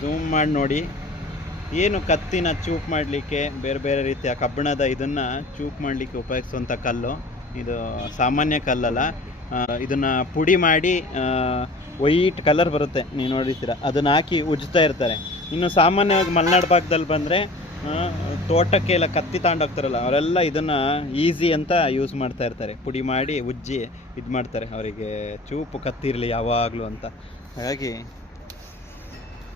Zoom ಮಾಡಿ ನೋಡಿ. ಏನು ಕತ್ತಿನ ಚೂಪ್ ಮಾಡಲಿಕ್ಕೆ ಬೇರೆ ಬೇರೆ ರೀತಿಯ ಕಬ್ಬಿಣದ ಇದನ್ನು ಚೂಪ್ ಮಾಡಲಿಕ್ಕೆ ಉಪಯೋಗಿಸುವಂಥ ಕಲ್ಲು ಇದು. ಸಾಮಾನ್ಯ ಕಲ್ಲಲ್ಲ. ಇದನ್ನು ಪುಡಿ ಮಾಡಿ ವೈಟ್ ಕಲರ್ ಬರುತ್ತೆ, ನೀವು ನೋಡಿರ್ತೀರ. ಅದನ್ನು ಹಾಕಿ ಉಜ್ಜ್ತಾ ಇರ್ತಾರೆ. ಇನ್ನು ಸಾಮಾನ್ಯವಾಗಿ ಮಲೆನಾಡು ಭಾಗದಲ್ಲಿ ಬಂದರೆ ತೋಟಕ್ಕೆ ಎಲ್ಲ ಕತ್ತಿ ತಗೊಂಡೋಗ್ತಾರಲ್ಲ, ಅವರೆಲ್ಲ ಇದನ್ನು ಈಸಿ ಅಂತ ಯೂಸ್ ಮಾಡ್ತಾ ಇರ್ತಾರೆ. ಪುಡಿ ಮಾಡಿ ಉಜ್ಜಿ ಇದು ಮಾಡ್ತಾರೆ, ಅವರಿಗೆ ಚೂಪು ಕತ್ತಿರಲಿ ಯಾವಾಗಲೂ ಅಂತ. ಹಾಗಾಗಿ